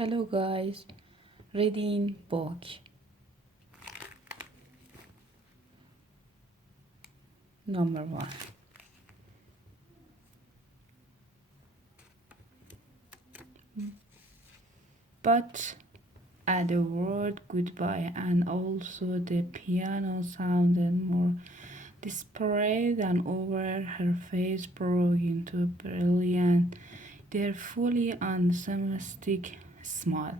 Hello guys, reading book number one. But at the word goodbye and also the piano sounded more desperate than over, her face broke into a brilliant, their fully enthusiastic smile.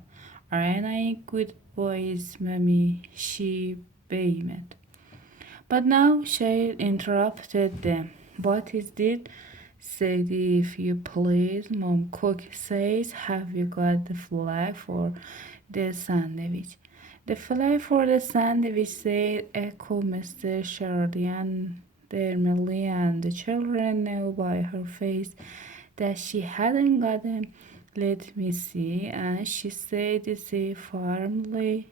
Aren't I good boys, mommy? She beamed. But now she interrupted them. What is it? Said, if you please, Mom. Cook says, have you got the flag for the sandwich? The flag for the sandwich, said, echoed Mr. Sheridan dermily, and the children knew by her face that she hadn't got them. Let me see, and she said this firmly.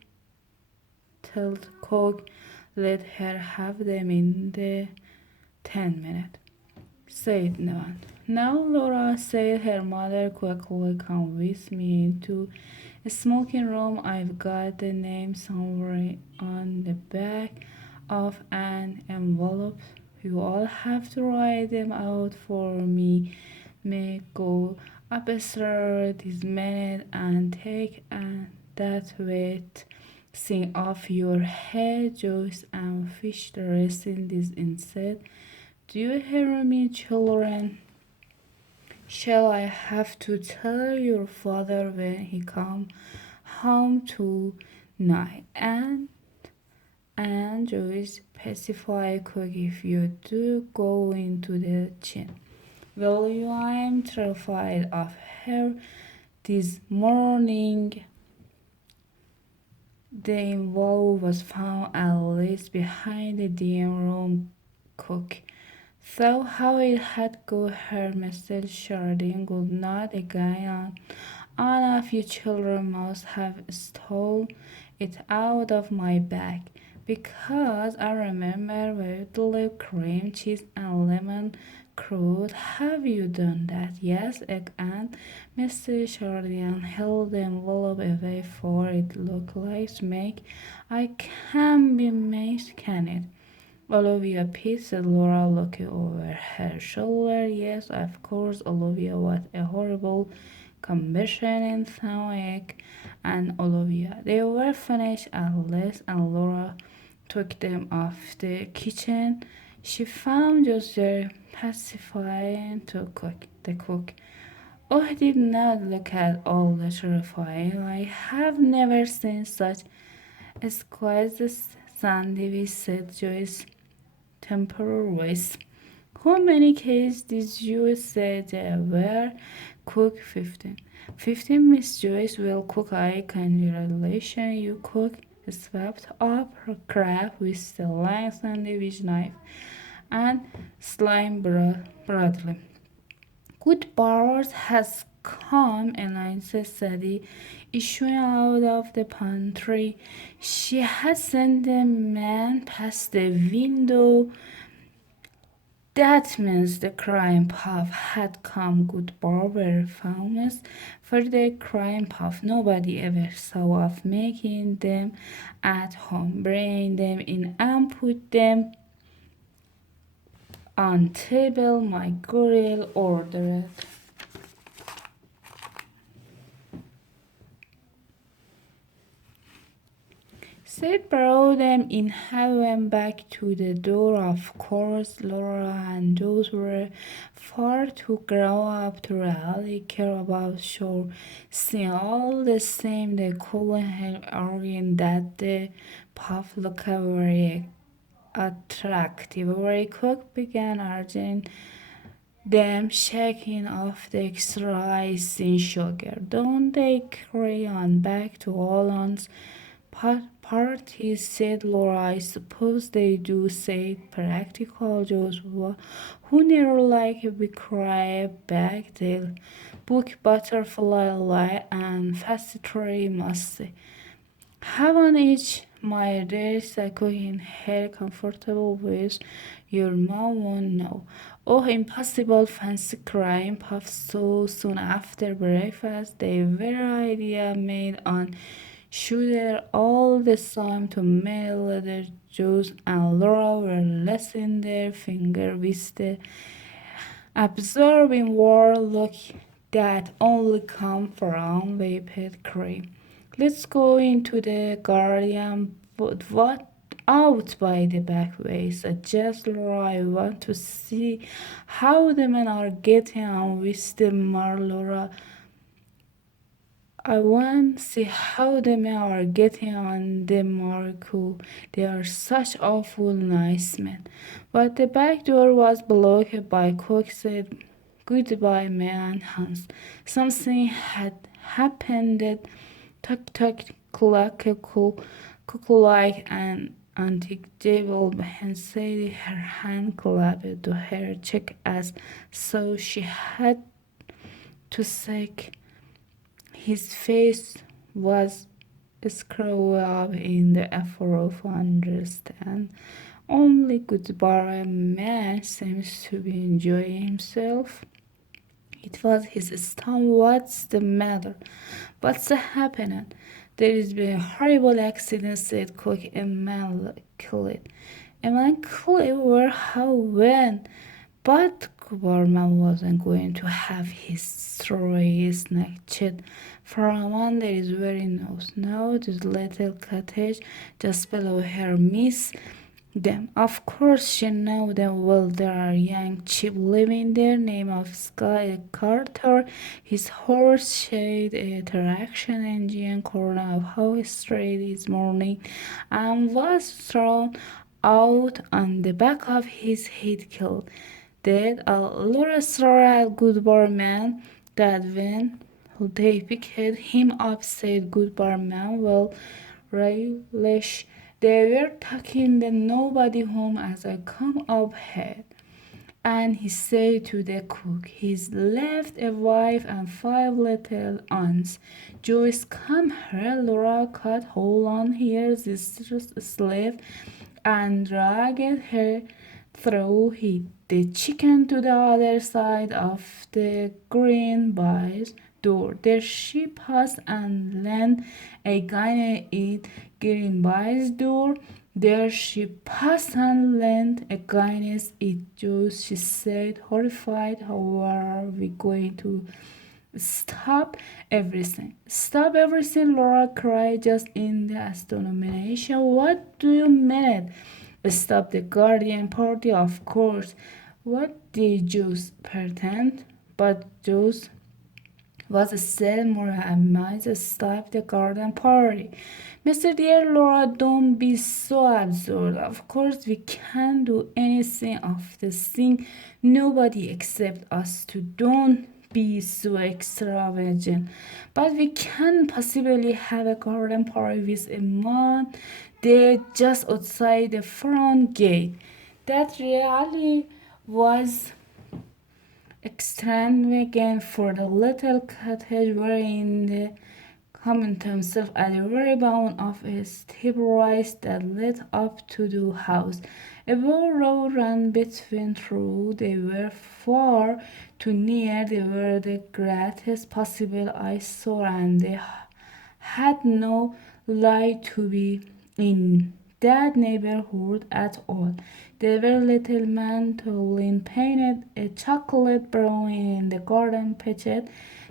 Told Cook, let her have them in the 10 minutes. Said no one. Now, Laura, said her mother quickly, come with me into a smoking room. I've got the name somewhere on the back of an envelope. You all have to write them out for me. May go upstairs this minute and take that weight thing off your head, Joyce, and fish the rest in this instead. Do you hear me, children? Shall I have to tell your father when he comes home tonight? And Joyce, pacify Cook, if you do go into the chin. Will you? I'm terrified of her this morning. The envelope was found at least behind the dim room. Cook thought how it had got her. Mr. Sheridan would not again on of you children must have stole it out of my bag, because I remember with cream cheese and lemon curd. Have you done that? Yes, and Mr. Sheridan held the envelope away, for it looked like make. I can be made, can it? Olivia Pitt, said Laura, looking over her shoulder. Yes, of course, Olivia. What a horrible combustion in stomach. And Olivia. They were finished at last, and Laura took them off the kitchen. She found just there pacifying to the cook. Oh, I did not look at all the terrifying. I have never seen such a exquisite sandwich, said Joyce, temporary voice. How many cakes did you say there were? Cook 15. 15, Miss Joyce will cook. I congratulate you, Cook. Swept up her crab with the long sandwich knife and slime broadly. Good Barnes has come, announced Sadie, issuing out of the pantry. She had sent the man past the window. That means the crime puff had come. Good barber famous for the crime puff. Nobody ever saw of making them at home. Bring them in and put them on table, my girl ordered. Sid brought them in and went back to the door. Of course, Laura and Jules were far too grown up to really care about sure. Seeing all the same, they couldn't help arguing that the puff looked very attractive. Very Cook began urging them, shaking off the extra icing sugar. Don't they carry on back to Olan's parties, said Laura. I suppose they do, said practical Joe, who never like a big cry back. They'll book butterfly light and factory must have on each My dear Psycho in her comfortable ways, your mom won't know. Oh, impossible fancy crime puffs so soon after breakfast. The very idea made on shooter all the time to mail leather Juice and Laura were lessing their finger with the absorbing warlock that only come from vapid cream. Let's go into the garden, but what out by the back way? Suggest Laura. I want to see how the men are getting on with the Marlora. I want to see how the men are getting on the Marco. They are such awful nice men. But the back door was blocked by Cook said, "Goodbye, man, Hans. Something had happened that tuck tuck cluck like an antique devil and said her hand clapped to her cheek as so she had to say his face was screwed up in the effort to understand. Only Goodbye Man seems to be enjoying himself. It was his stomach. What's the matter? What's happening? There has been a horrible accident, said Cook. A man killed. A man killed? Where? How? When? But Gorman wasn't going to have his story snatched from under his very nose. No, this little cottage just below her miss them. Of course she knew them well. There are young chip living there, name of Sky Carter. His horse-shaped traction engine corner of House Street this morning and was thrown out on the back of his head killed. Dead a Laura saw a good barman that when they picked him up said good barman well relish they were taking the nobody home as I come up here. And he said to the cook, he's left a wife and 5 little aunts. Joyce, come here. Laura caught hold on her sister's slave and dragged her through the chicken to the other side of the green baize door. There she paused and leaned against it green baize door. There she paused and leaned against it. Just she said, horrified, how are we going to stop everything? Stop everything, Laura cried, just in the astonishment. What do you mean? Stop the guardian party, of course. What did Juice pretend? But Juice was still more amazed. Stop the garden party. Mr. Dear Laura, don't be so absurd. Of course we can't do anything of the thing. Nobody except us two. Don't be so extravagant. But we can't possibly have a garden party with a man there just outside the front gate. That really was extravagant for the little cottage wherein the comment himself at the very bottom of a steep rise that led up to the house. A broad road ran between through. They were far too near. They were the greatest possible eyesore, and they had no light to be in that neighborhood at all. There were little mandolin painted a chocolate brown in the garden patch.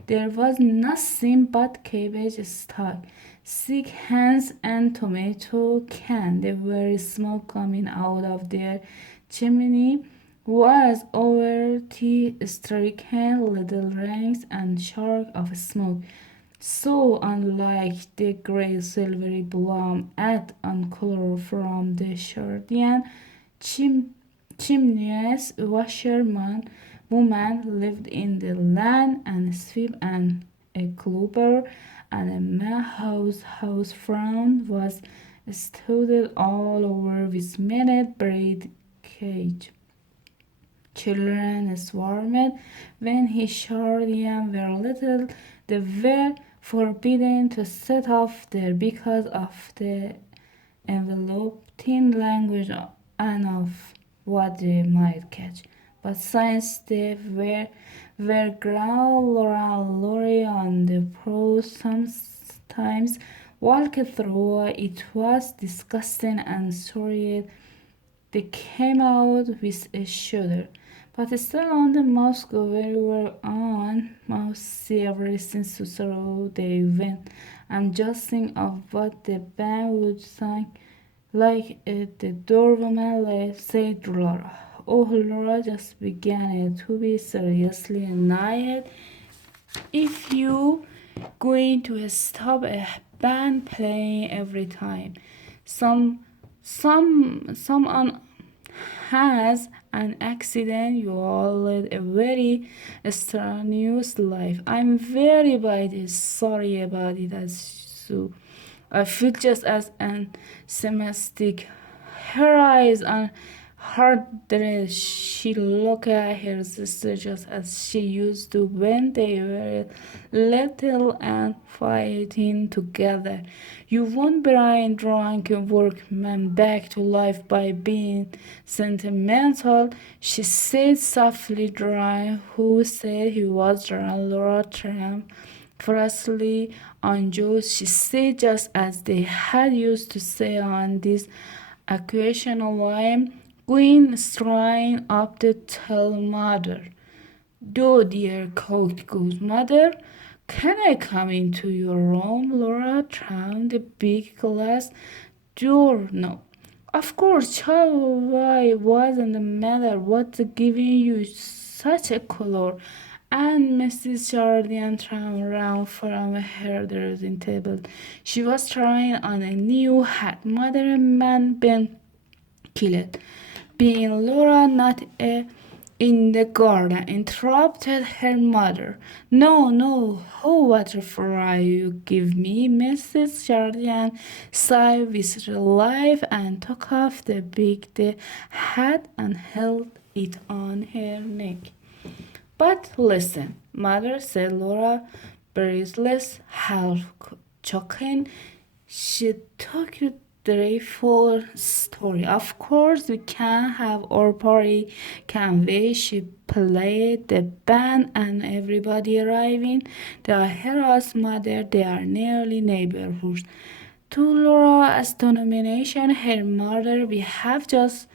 There was nothing but cabbage stalk, sick hens, and tomato can. The very smoke coming out of their chimney was over tea-stricken little rings and shark of smoke. So unlike the gray silvery bloom at and color from the Shardian chimneys, washerman woman lived in the land and sweep and a clover and a house front was studded all over with minute braid cage. Children swarmed when his children were little. They were forbidden to set off there because of the enveloped thin language and of what they might catch. But science they were growl around Lorry on the prose sometimes walked through. It was disgusting and sorry they came out with a shudder. But still on the Moscow we were on must see everything to through the event. I'm just thinking of what the band would sing like at the doorwoman said Laura. Oh, Laura just began it to be seriously annoyed. If you going to stop a band playing every time someone has an accident, you all led a very strenuous life. I'm very bad sorry about it as so I feel just as anthematic. Her eyes and her dress, she looked at her sister just as she used to when they were little and fighting together. You won't bring drunk workman back to life by being sentimental, she said softly. Dry, who said he was drunk? Laura Tramp Presley on Joe's, she said, just as they had used to say on this occasional line, Queen straying up to tell mother. Do, dear, coaxed Mother, can I come into your room? Laura found the big glass door. No. Of course, child, why wasn't the matter? What's giving you such a color? And Mrs. Jardine turned around from her dressing table. She was trying on a new hat. Mother and man been killed. Being Laura not in the garden, interrupted her mother. No, no, oh, what a fright you give me. Mrs. Jardine sighed with relief and took off the big hat and held it on her neck. But listen, mother, said Laura, breathless, half choking. She took you the full story. Of course, we can have our party, can we? She played the band and everybody arriving. They are Hera's mother, they are nearly neighborhoods. To Laura's astonishment, her mother, we have just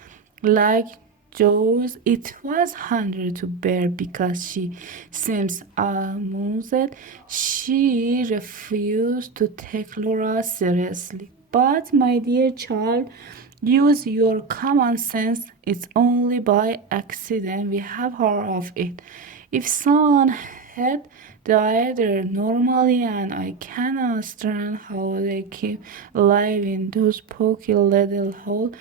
like Joe's. It was hard to bear because she seems amused. She refused to take Laura seriously. But, my dear child, use your common sense. It's only by accident we have heard of it. If someone had died normally, and I cannot understand how they keep alive in those poky little holes,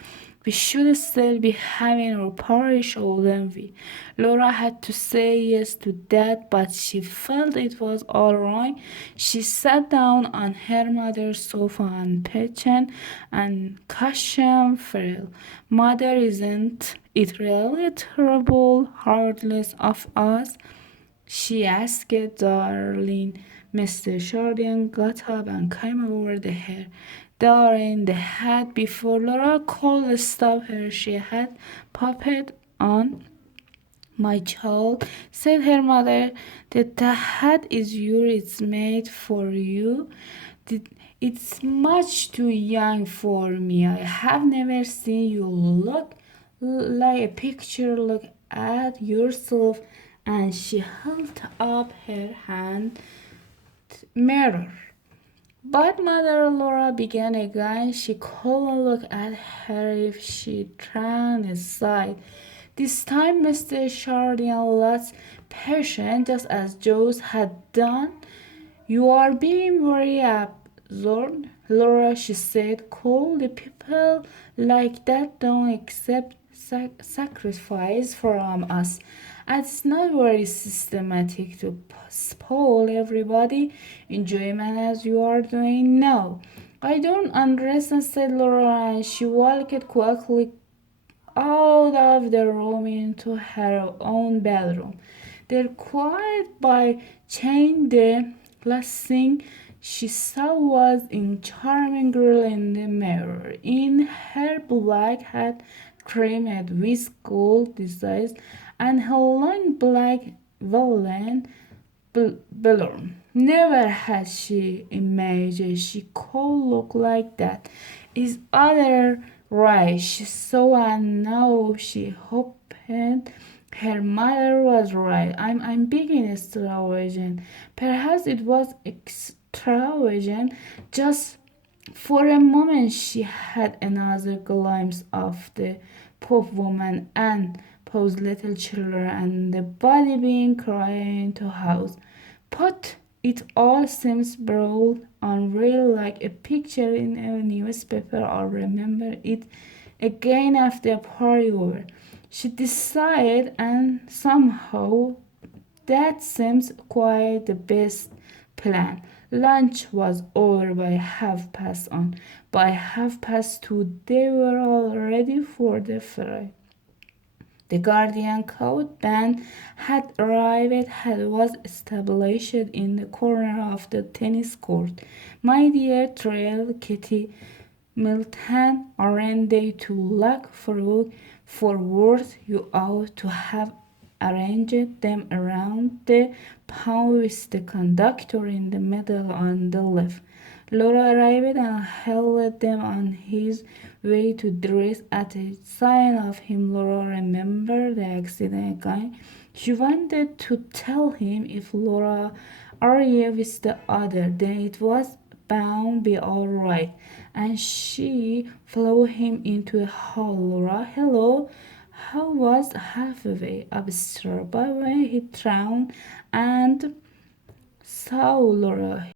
we should still be having our party, shouldn't we? Laura had to say yes to that, but she felt it was all right. She sat down on her mother's sofa and patient and cautioned Phil. Mother, isn't it really terrible, heartless of us? She asked, darling. Mr. Sheridan got up and came over the hair. Darling, the hat before Laura could stop her. She had popped on. My child, said her mother, that the hat is yours, it's made for you. It's much too young for me. I have never seen you look like a picture. Look at yourself. And she held up her hand mirror. But Mother Laura began again. She couldn't look at her if she turned aside. This time Mr. Chardin lost patience just as Joe's had done. You are being very absurd, Laura, she said. Cool, the people like that don't accept sacrifice from us. And it's not very systematic to spoil everybody enjoyment as you are doing now. I don't understand, said Laura, and she walked quickly out of the room into her own bedroom. There, quiet by chain, the last thing she saw was a charming girl in the mirror. In her black hat trimmed with gold designs and her long black velvet balloon. Never had she imagined she could look like that. Is other right? She saw and now she hoped her mother was right. I'm being extravagant. Perhaps it was extravagant. Just for a moment she had another glimpse of the poor woman and Poe's little children and the body being crying to house. But it all seems broad unreal like a picture in a newspaper. I'll remember it again after a party over. She decided and somehow that seems quite the best plan. Lunch was over by 1:30. By 2:30 they were all ready for the fray. The Guardian Coat band had arrived and was established in the corner of the tennis court. My dear Trail Kitty Milton, aren't they too luck for words? You ought to have arranged them around the pound with the conductor in the middle on the left. Laura arrived and held them on his way to dress. At a sign of him, Laura remembered the accident again. She wanted to tell him if Laura argued with the other, then it was bound be all right. And she followed him into a hall. Laura, hello. How was halfway upstairs, but when he turned and saw Laura,